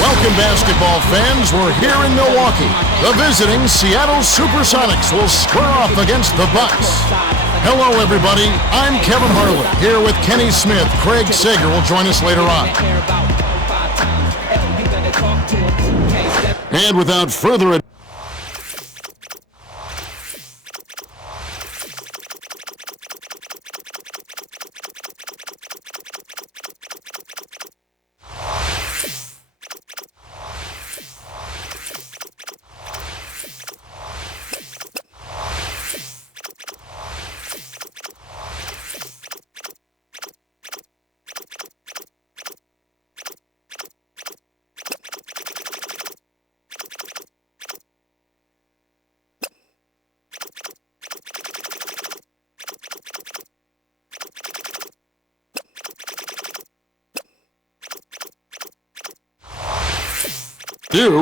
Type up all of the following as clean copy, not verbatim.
Welcome, basketball fans. We're here in Milwaukee. The visiting Seattle Supersonics will square off against the Bucks. Hello, everybody. I'm Kevin Harlan, here with Kenny Smith. Craig Sager will join us later on. And without further ado,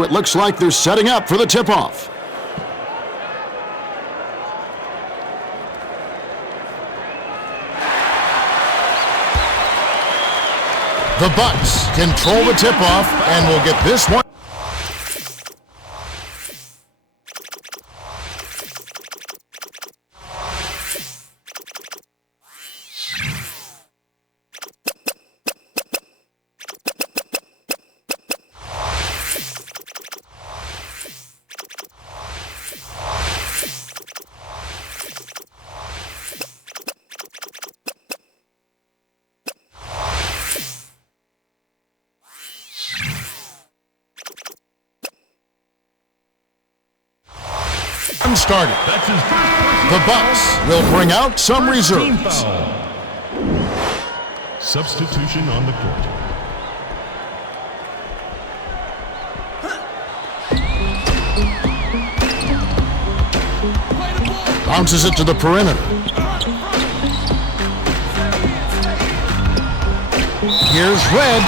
it looks like they're setting up for the tip-off. The Bucks control the tip-off and will get this one. Started. The Bucks will bring out some reserves. Substitution on the court. Bounces it to the perimeter. Here's Red.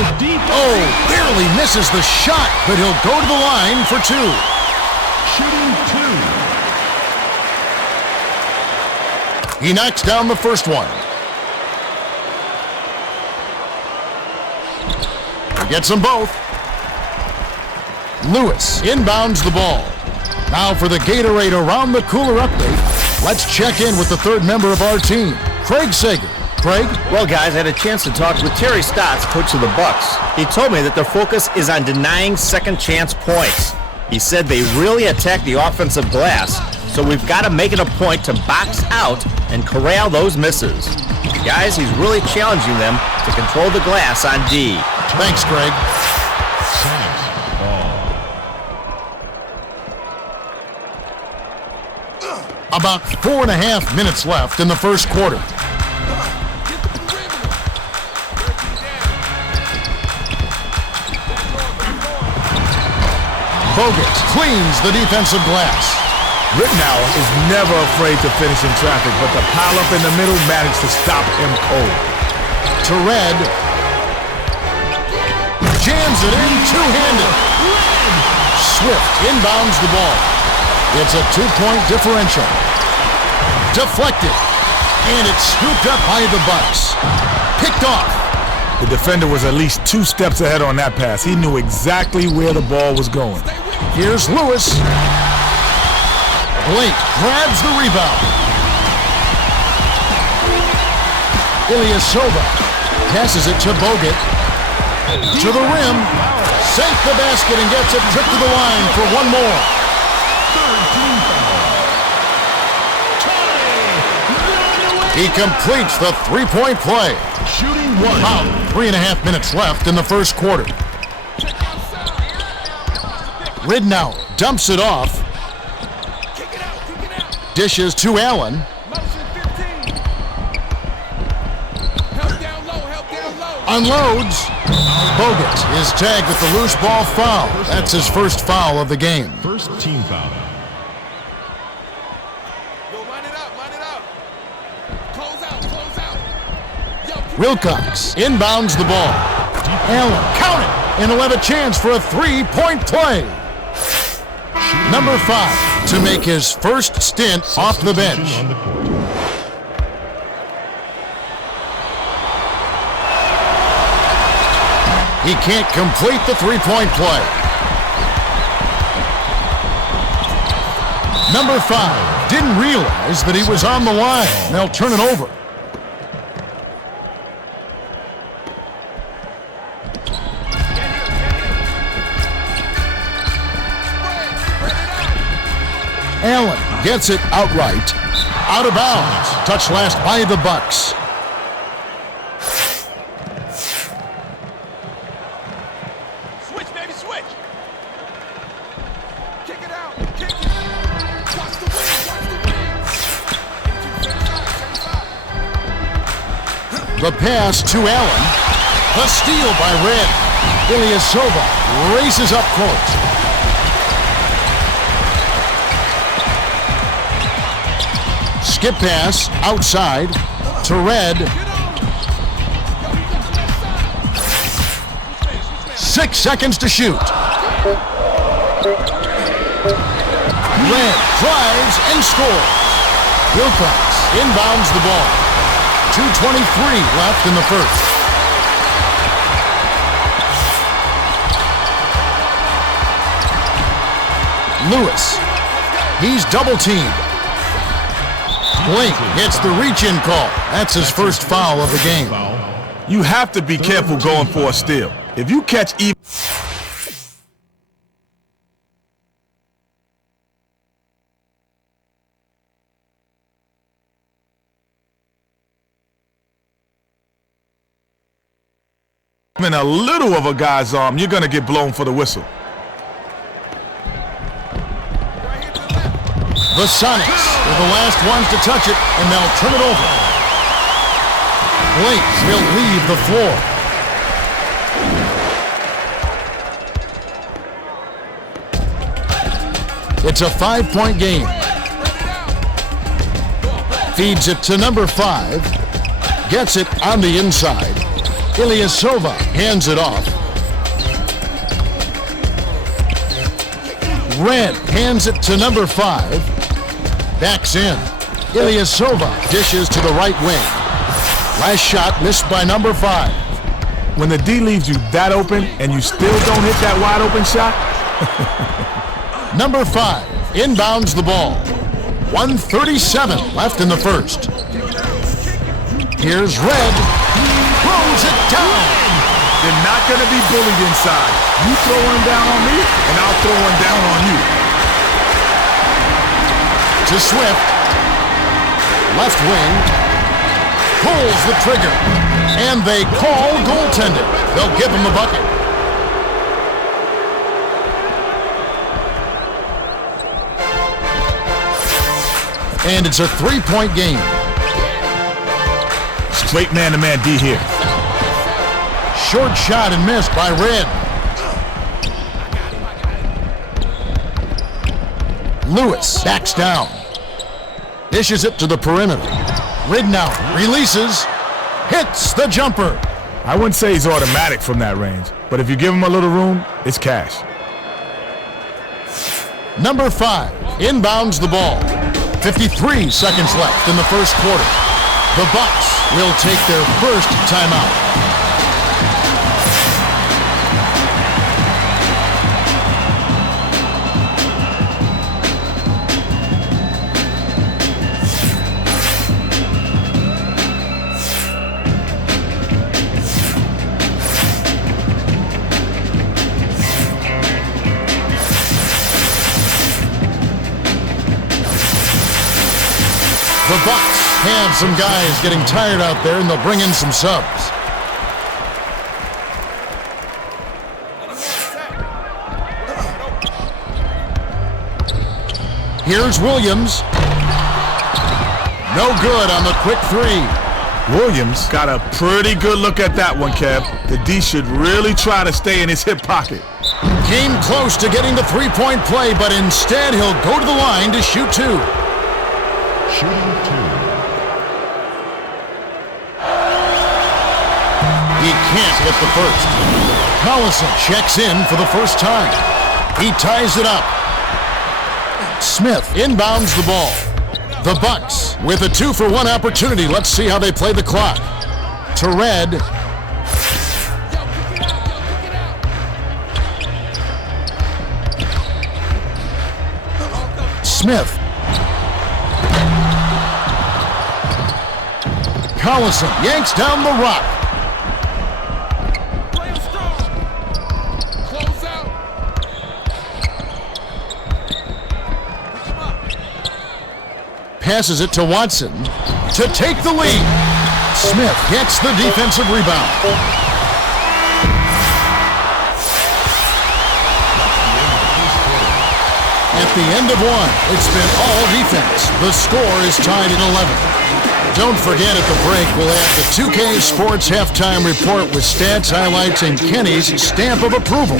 Oh, barely misses the shot, but he'll go to the line for two. Shooting two. He knocks down the first one. He gets them both. Lewis inbounds the ball. Now for the Gatorade Around the Cooler update, let's check in with the third member of our team, Craig Sager. Craig? Well, guys, I had a chance to talk with Terry Stotts, coach of the Bucks. He told me that their focus is on denying second chance points. He said they really attack the offensive glass, so we've got to make it a point to box out and corral those misses. Guys, he's really challenging them to control the glass on D. Thanks, Greg. About 4.5 minutes left in the first quarter. Bogut cleans the defensive glass. Rittenauer is never afraid to finish in traffic, but the pile-up in the middle managed to stop him cold. To Red. Jams it in two-handed. Swift inbounds the ball. It's a 2-point differential. Deflected. And it's scooped up by the Bucks. Picked off. The defender was at least 2 steps ahead on that pass. He knew exactly where the ball was going. Here's Lewis. Blake grabs the rebound. Ilyasova passes it to Bogut. To the rim. Sank the basket and gets it tripped to the line for one more. He completes the three-point play. Shooting one. About 3.5 minutes left in the first quarter. Ridnow dumps it off. Dishes to Allen. Unloads. Bogut is tagged with the loose ball foul. That's his first foul of the game. First team foul. Wilcox inbounds the ball. Allen, count it, and he'll have a chance for a 3-point play. Number 5 to make his first stint off the bench. He can't complete the three-point play. Number 5 didn't realize that he was on the line. They'll turn it over. Allen gets it outright. Out of bounds. Touched last by the Bucks. Switch, baby, switch. Kick it out. Kick it. Watch the wing. The pass to Allen. The steal by Red. Ilyasova races up court. Skip pass outside to Red. 6 seconds to shoot. Red drives and scores. Wilcox inbounds the ball. 2:23 left in the first. Lewis. He's double teamed. Blink gets the reach-in call. That's his first foul of the game. You have to be careful going for a steal. If you catch even a little of a guy's arm, you're going to get blown for the whistle. The Sonics are the last ones to touch it, and they'll turn it over. Blake will leave the floor. It's a 5-point game. Feeds it to number 5. Gets it on the inside. Ilyasova hands it off. Red hands it to number 5. Backs in. Ilyasova dishes to the right wing. Last shot missed by number 5. When the D leaves you that open and you still don't hit that wide open shot. Number 5 inbounds the ball. 1:37 left in the first. Here's Red. Throws it down. They're not going to be bullied inside. You throw one down on me, and I'll throw one down on you. To Swift. Left wing. Pulls the trigger. And they call goaltending. They'll give him the bucket. And it's a 3-point game. Straight man-to-man D here. Short shot and missed by Red. Lewis backs down. Dishes it to the perimeter. Ridnow releases. Hits the jumper. I wouldn't say he's automatic from that range, but if you give him a little room, it's cash. Number 5 inbounds the ball. 53 seconds left in the first quarter. The Bucks will take their first timeout. The Bucks have some guys getting tired out there, and they'll bring in some subs. Here's Williams. No good on the quick 3. Williams got a pretty good look at that one, Kev. The D should really try to stay in his hip pocket. Came close to getting the 3-point play, but instead he'll go to the line to shoot 2. Shooting 2. He can't hit the first. Collison checks in for the first time. He ties it up. Smith inbounds the ball. The Bucks with a 2-for-1 opportunity. Let's see how they play the clock. To Red. Smith. Collison yanks down the rock. Play him strong. Close out. Pick him up. Passes it to Watson to take the lead. Smith gets the defensive rebound. At the end of one, it's been all defense. The score is tied at 11. Don't forget at the break, we'll have the 2K Sports Halftime Report with stats, highlights, and Kenny's stamp of approval.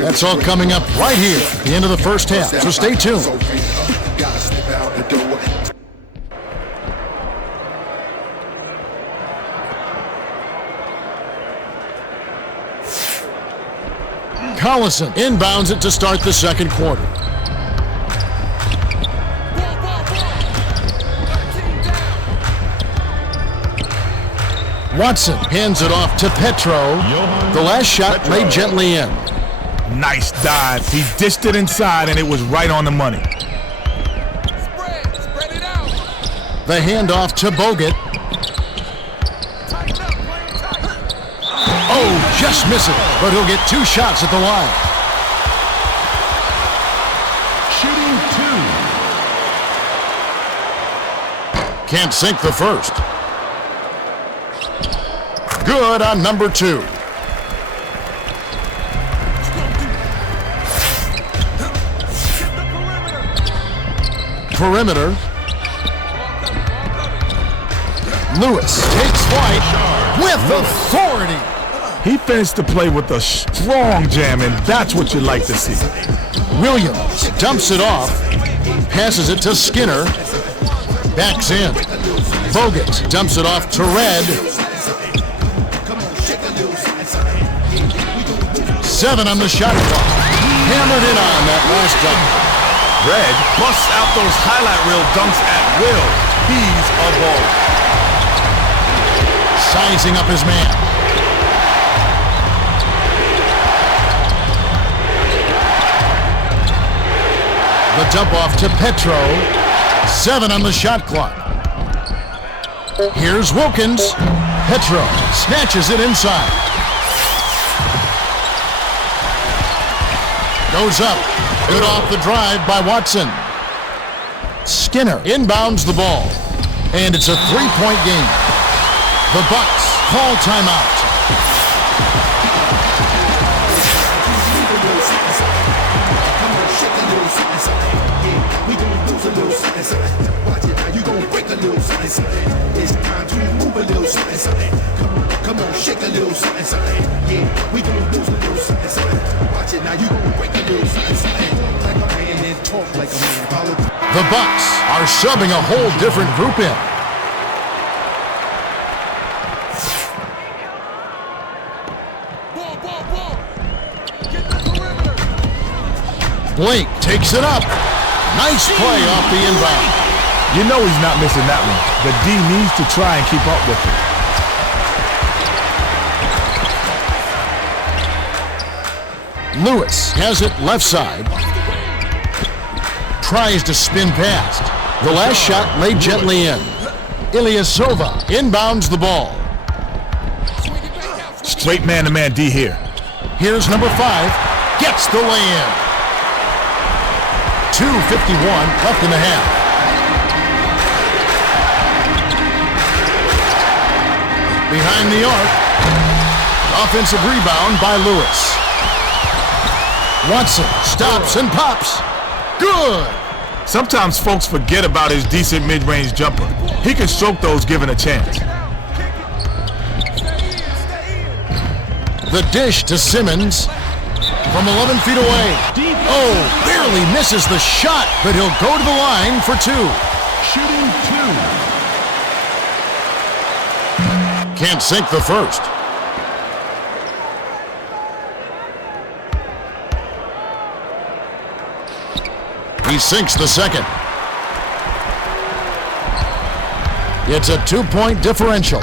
That's all coming up right here at the end of the first half, so stay tuned. Collison inbounds it to start the second quarter. Watson hands it off to Petro. The last shot laid gently in. Nice dive. He dished it inside, and it was right on the money. Spread it out. The handoff to Bogut. Tighten up, play him tight. Oh, just misses, but he'll get 2 shots at the line. Shooting 2. Can't sink the first. Good on number 2. Perimeter. Lewis takes flight with authority. He finished the play with a strong jam, and that's what you like to see. Williams dumps it off, passes it to Skinner, backs in. Bogut dumps it off to Red. 7 on the shot clock. Hammered in on that last dunk. Red busts out those highlight reel dunks at will. He's a baller. Sizing up his man. The dump off to Petro. 7 on the shot clock. Here's Wilkins. Petro snatches it inside. Goes up. Good off the drive by Watson. Skinner inbounds the ball. And it's a 3-point game. The Bucks call timeout. Come on, shake a little something, something. Yeah, we gonna lose a little something, something. Watch it now, you gonna break a little something, something. Like a man and talk like a man. Follow. The Bucks are subbing a whole different group in. Ball. Get the perimeter. Blake takes it up. Nice play off the inbound. You know he's not missing that one. The D needs to try and keep up with it. Lewis has it left side. Tries to spin past. The last shot laid gently in. Ilyasova inbounds the ball. Straight man-to-man D here. Here's number 5. Gets the lay-in. 2:51 left in the half. Behind the arc. Offensive rebound by Lewis. Watson stops and pops. Good. Sometimes folks forget about his decent mid-range jumper. He can stroke those given a chance. The dish to Simmons from 11 feet away. Oh, barely misses the shot, but he'll go to the line for 2. Shooting 2. Can't sink the first. He sinks the second. It's a 2-point differential.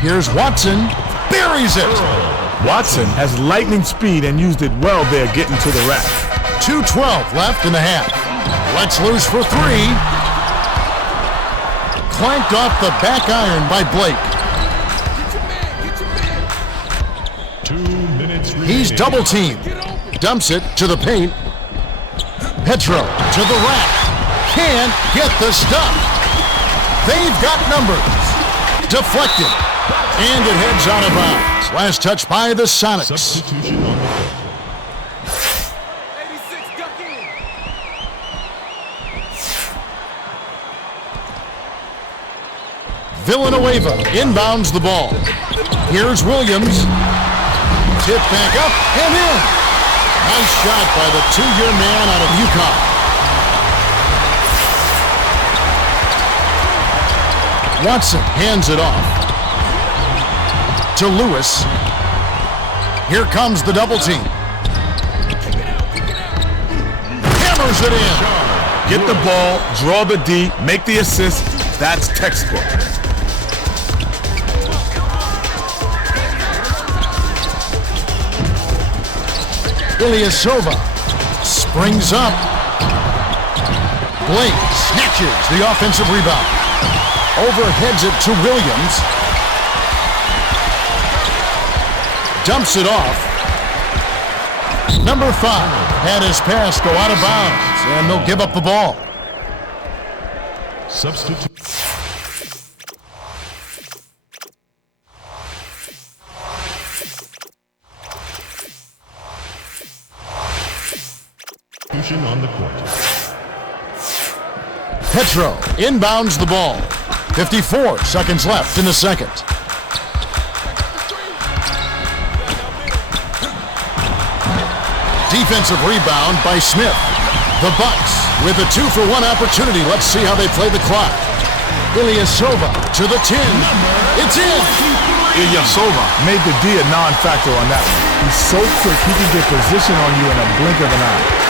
Here's Watson. Buries it. Watson has lightning speed and used it well there getting to the rack. 2:12 left in the half. Let's loose for three. Clanked off the back iron by Blake. Get your man. 2 minutes remaining. He's double teamed. Dumps it to the paint. Petro to the rack. Can't get the stuff. They've got numbers. Deflected. And it heads out of bounds. Last touch by the Sonics. Substitution on the court. 86, duck in. Villanueva inbounds the ball. Here's Williams. Tip back up and in. Nice shot by the two-year man out of UConn. Watson hands it off to Lewis. Here comes the double team. Hammers it in. Get the ball, draw the D, make the assist. That's textbook. Ilyasova springs up. Blake snatches the offensive rebound. Overheads it to Williams. Dumps it off. Number 5 had his pass go out of bounds, and they'll give up the ball. Substitution on the court. Petro inbounds the ball. 54 seconds left in the second. Defensive rebound by Smith. The Bucks with a 2-for-1 opportunity. Let's see how they play the clock. Ilyasova to the 10. It's in. Ilyasova made the D a non-factor on that one. He's so quick, he can get position on you in a blink of an eye.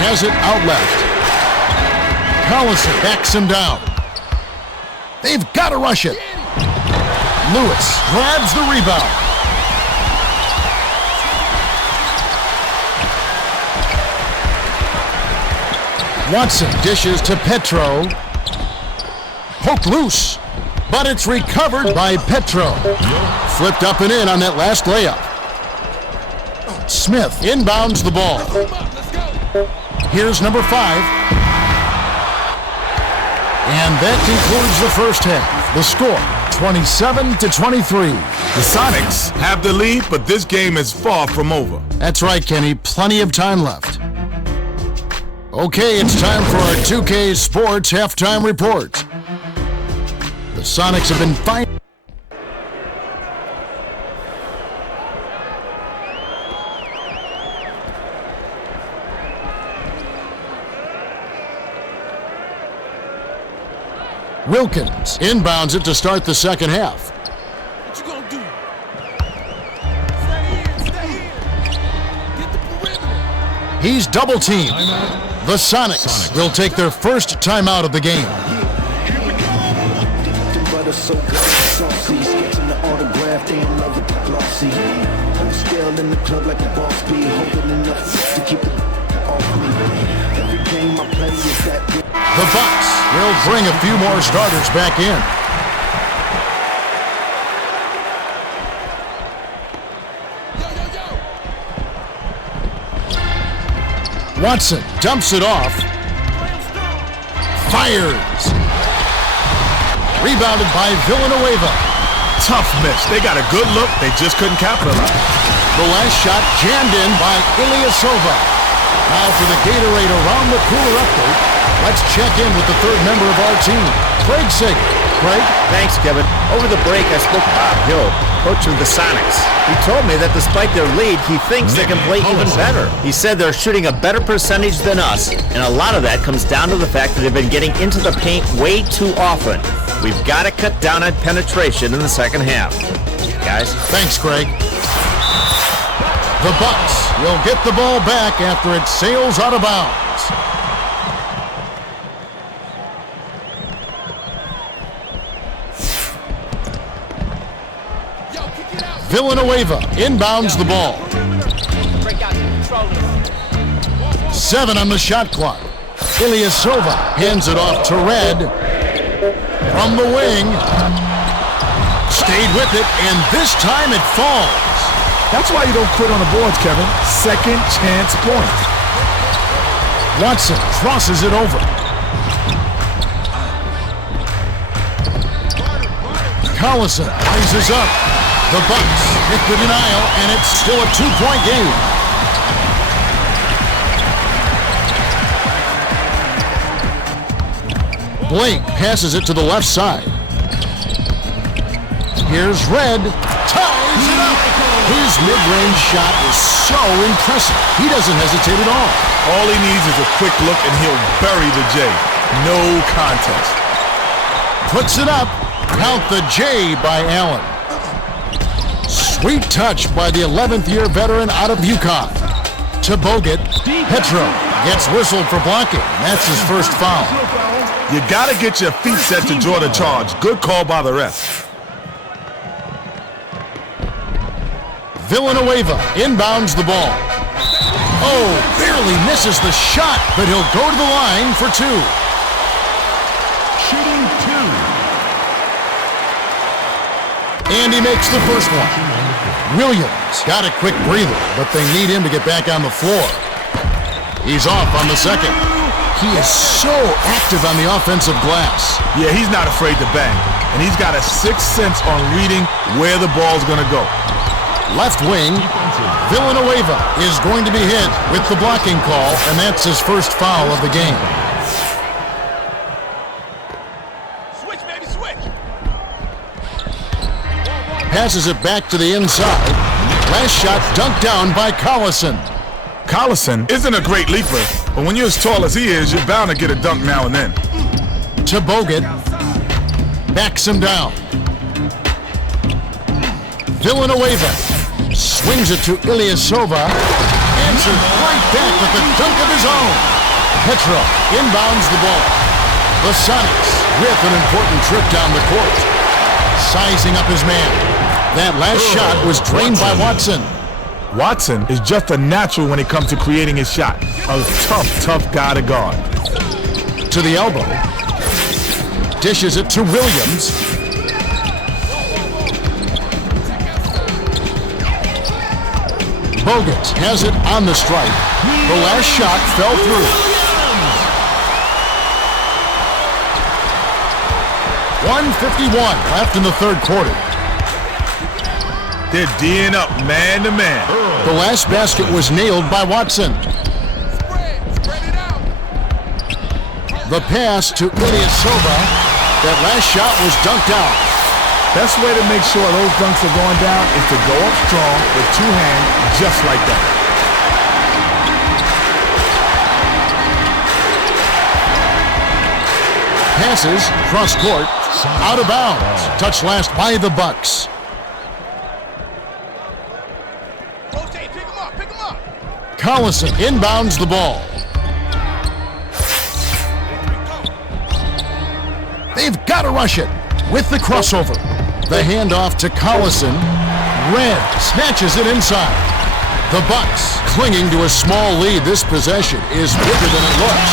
Has it out left. Collison backs him down. They've got to rush it. Lewis grabs the rebound. Watson dishes to Petro. Poke loose, but it's recovered by Petro. Flipped up and in on that last layup. Smith inbounds the ball. Here's number 5. And that concludes the first half. The score, 27-23. The Sonics have the lead, but this game is far from over. That's right, Kenny. Plenty of time left. Okay, it's time for our 2K Sports halftime report. The Sonics have been fine. Wilkins inbounds it to start the second half. What you gonna do? Stay in. Get the perimeter. He's double teamed. The Sonics will take their first timeout of the game. Butter so good, saucy. Sketching the autograph, they in love with the glossy. I'm still in the club like a boss be holding enough to keep it off me. Every game I play is that. The Bucks will bring a few more starters back in. Watson dumps it off. Fires. Rebounded by Villanueva. Tough miss. They got a good look. They just couldn't capitalize. The last shot jammed in by Ilyasova. Now for the Gatorade Around the Cooler update. Let's check in with the third member of our team, Craig Sager. Craig? Thanks, Kevin. Over the break, I spoke to Bob Hill, coach of the Sonics. He told me that despite their lead, he thinks they can play even better. He said they're shooting a better percentage than us, and a lot of that comes down to the fact that they've been getting into the paint way too often. We've got to cut down on penetration in the second half. Guys? Thanks, Craig. The Bucks will get the ball back after it sails out of bounds. Villanueva inbounds the ball. 7 on the shot clock. Ilyasova hands it off to Red. From the wing. Stayed with it, and this time it falls. That's why you don't quit on the boards, Kevin. Second chance point. Watson crosses it over. Collison rises up. The Bucks hit the denial, and it's still a 2-point game. Blake passes it to the left side. Here's Red. Ties it up. His mid-range shot is so impressive. He doesn't hesitate at all. All he needs is a quick look, and he'll bury the J. No contest. Puts it up. Count the J by Allen. Sweet touch by the 11th-year veteran out of UConn. To Bogut. Petro gets whistled for blocking. That's his first foul. You gotta get your feet set to draw the charge. Good call by the ref. Villanueva inbounds the ball. Oh, barely misses the shot, but he'll go to the line for 2. Shooting 2. And he makes the first one. Williams got a quick breather, but they need him to get back on the floor. He's off on the second. He is so active on the offensive glass. Yeah, he's not afraid to bang. And he's got a sixth sense on reading where the ball's gonna go. Left wing, Villanueva is going to be hit with the blocking call, and that's his first foul of the game. Switch, baby, switch. Passes it back to the inside. Last shot dunked down by Collison. Collison isn't a great leaper, but when you're as tall as he is, you're bound to get a dunk now and then. To Bogut. Backs him down. Villanueva swings it to Ilyasova. Answers right back with a dunk of his own. Petro inbounds the ball. The Sonics with an important trip down the court. Sizing up his man. That last shot was drained by Watson. Watson is just a natural when it comes to creating his shot. A tough guy to guard. To the elbow. Dishes it to Williams. Bogut has it on the strike. The last shot fell through. 1:51 left in the third quarter. They're D'ing up man to man. The last basket was nailed by Watson. Spread it out. The pass to Ilyasova. That last shot was dunked out. Best way to make sure those dunks are going down is to go up strong with 2 hands, just like that. Passes cross court, out of bounds. Touch last by the Bucks. Rotate, pick him up, pick him up. Collison inbounds the ball. They've got to rush it with the crossover. The handoff to Collison. Red snatches it inside. The Bucks clinging to a small lead. This possession is bigger than it looks.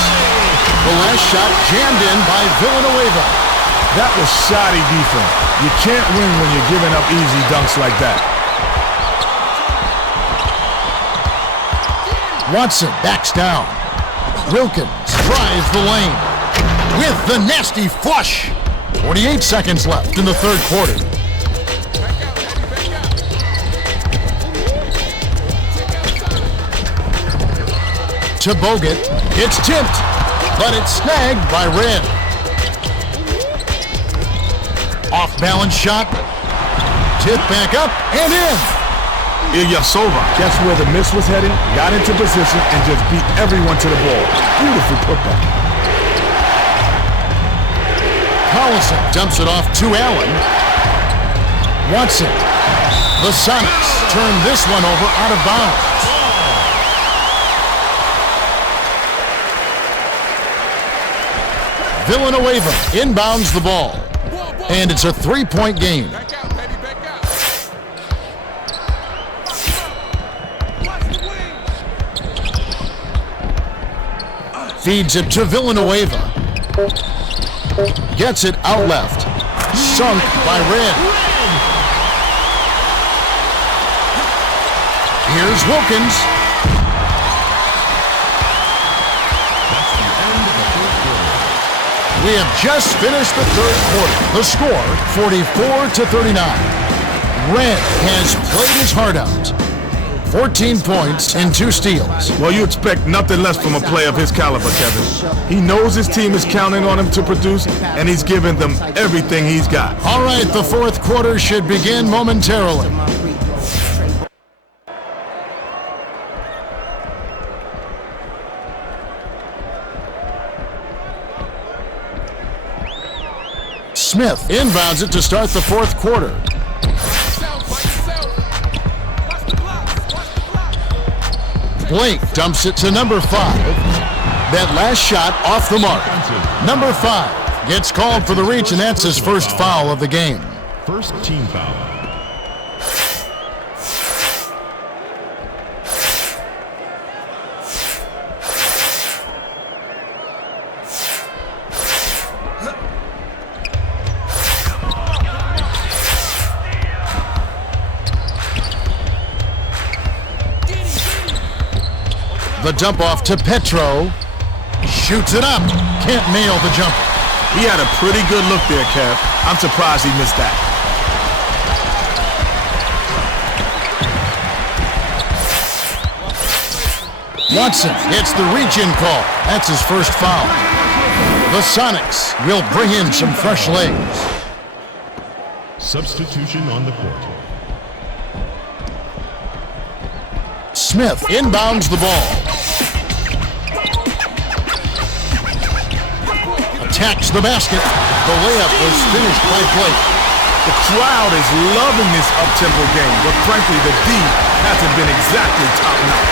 The last shot jammed in by Villanueva. That was shoddy defense. You can't win when you're giving up easy dunks like that. Watson backs down. Wilkins drives the lane with the nasty flush. 48 seconds left in the third quarter. To Bogut. It's tipped, but it's snagged by Red. Off-balance shot. Tip back up and in. Ilyasova, guess where the miss was heading? Got into position and just beat everyone to the ball. Beautiful putback. Collison dumps it off to Allen. Watson. The Sonics turn this one over out of bounds. Villanueva inbounds the ball. And it's a 3-point game. Back out, baby, back out. Feeds it to Villanueva. Gets it out left. Sunk by Red. Here's Wilkins. We have just finished the third quarter. The score, 44-39. Red has played his heart out. 14 points and 2 steals. Well, you expect nothing less from a player of his caliber, Kevin. He knows his team is counting on him to produce, and he's giving them everything he's got. All right, the fourth quarter should begin momentarily. Smith inbounds it to start the fourth quarter. Blake dumps it to number 5. That last shot off the mark. Number 5 gets called for the reach, and that's his first foul of the game. First team foul. The dump off to Petro. Shoots it up. Can't nail the jumper. He had a pretty good look there, Kev. I'm surprised he missed that. Watson gets the reach-in call. That's his first foul. The Sonics will bring in some fresh legs. Substitution on the court. Smith inbounds the ball. Attacks the basket. The layup was finished by Blake. The crowd is loving this up-tempo game, but frankly, the D hasn't been exactly top-notch.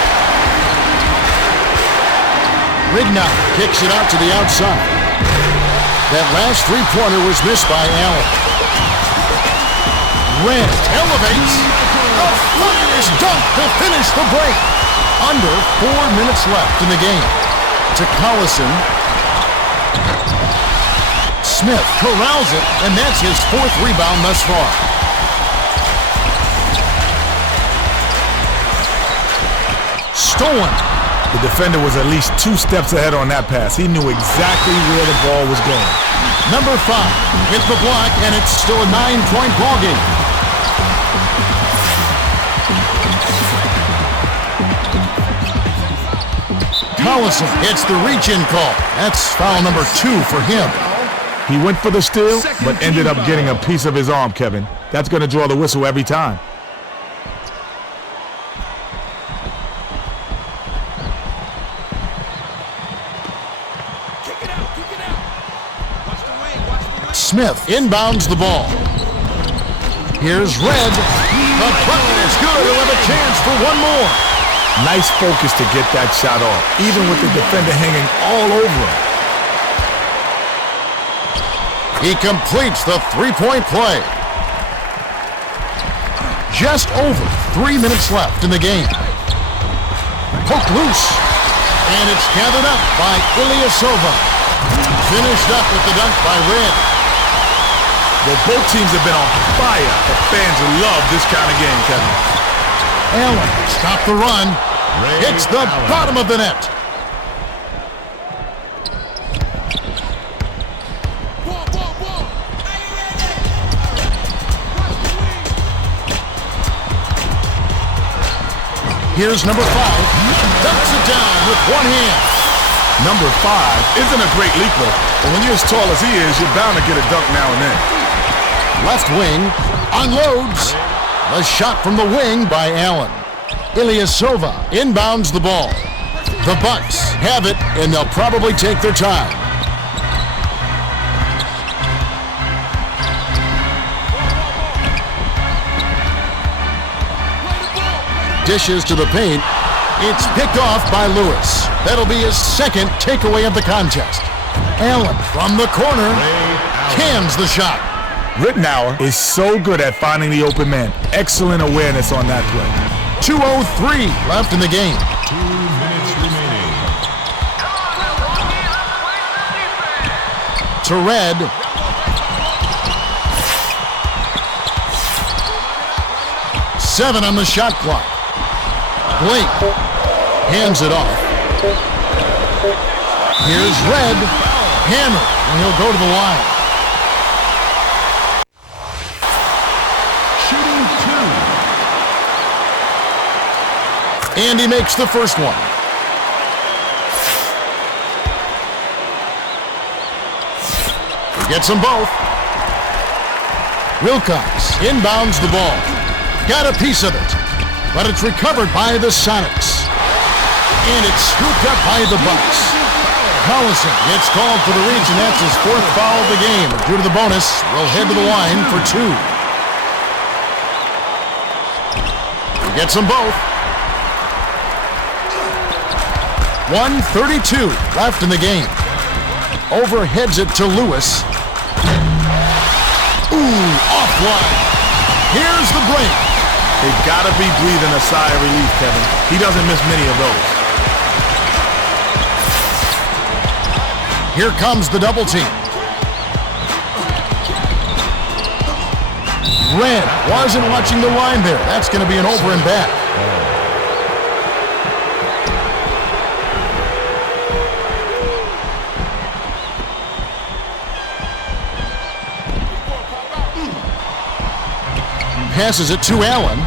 Rignac kicks it out to the outside. That last three-pointer was missed by Allen. Red elevates. A furious dunk to finish the break. Under 4 minutes left in the game. To Collison. Smith corrals it, and that's his 4th rebound thus far. Stolen. The defender was at least 2 steps ahead on that pass. He knew exactly where the ball was going. Number 5 hits the block, and it's still a 9-point ball game. Collison hits the reach-in call. That's foul number 2 for him. He went for the steal, but ended up getting a piece of his arm, Kevin. That's going to draw the whistle every time. Smith inbounds the ball. Here's Red. The bucket is good. He'll have a chance for one more. Nice focus to get that shot off, even with the defender hanging all over him. He completes the three-point play. Just over 3 minutes left in the game. Poked loose. And it's gathered up by Ilyasova. Finished up with the dunk by Red. Well, both teams have been on fire. The fans love this kind of game, Kevin. Allen stopped the run. Hits the bottom of the net. Here's number 5. Dunks it down with one hand. Number 5 isn't a great leaper, but when you're as tall as he is, you're bound to get a dunk now and then. Left wing unloads. The shot from the wing by Allen. Ilyasova inbounds the ball. The Bucks have it, and they'll probably take their time. Dishes to the paint. It's picked off by Lewis. That'll be his 2nd takeaway of the contest. Allen from the corner cans the shot. Rittenauer is so good at finding the open man. Excellent awareness on that play. 2:03 left in the game. 2 minutes remaining. to Red. Seven on the shot clock. Blake hands it off. Here's Red. Hammer, and he'll go to the line. Shooting two. And he makes the first one. He gets them both. Wilcox inbounds the ball. Got a piece of it, but it's recovered by the Sonics. And it's scooped up by the Bucks. Collison gets called for the reach, and that's his fourth foul of the game. Due to the bonus, we'll head to the line for two. He gets them both. 1:32 left in the game. Overheads it to Lewis. Ooh, offline. Here's the break. They've got to be breathing a sigh of relief, Kevin. He doesn't miss many of those. Here comes the double team. Red wasn't watching the line there. That's going to be an over and back. Passes it to Allen.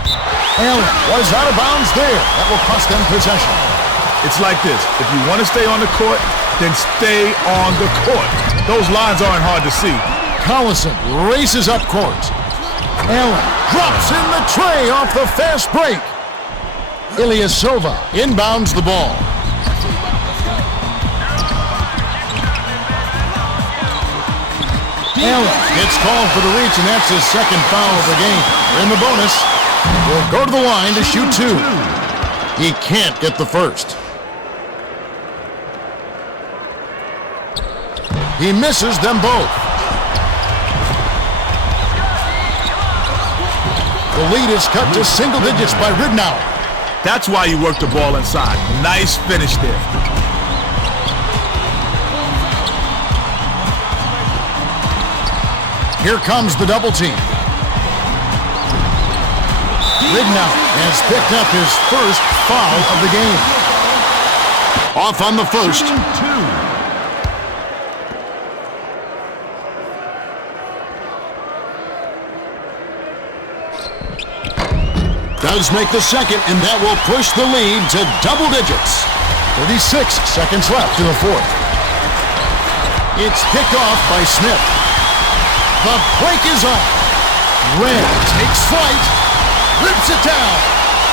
Allen was out of bounds there. That will cost them possession. It's like this. If you want to stay on the court, then stay on the court. Those lines aren't hard to see. Collison races up court. Allen drops in the tray off the fast break. Ilyasova inbounds the ball. Allen gets called for the reach, and that's his second foul of the game. In the bonus, will go to the line to shoot two. He can't get the first. He misses them both. The lead is cut to single digits by Ridnour. That's why you work the ball inside. Nice finish there. Here comes the double team. Ridnour has picked up his first foul of the game. Off on the first. Does make the second, and that will push the lead to double digits. 36 seconds left in the fourth. It's picked off by Smith. The break is up. Red takes flight, rips it down.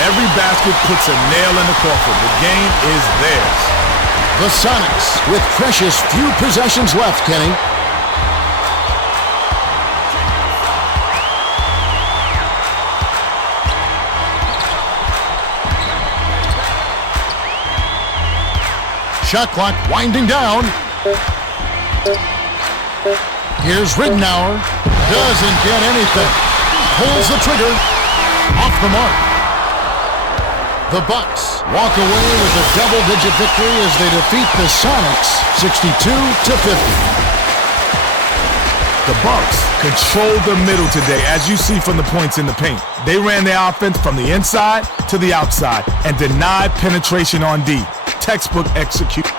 Every basket puts a nail in the coffin. The game is theirs. The Sonics with precious few possessions left, Kenny. Shot clock winding down. Here's Ridnour. Doesn't get anything. Pulls the trigger. Off the mark. The Bucks walk away with a double-digit victory as they defeat the Sonics 62-50. The Bucks controlled the middle today, as you see from the points in the paint. They ran their offense from the inside to the outside and denied penetration on D. Textbook execution.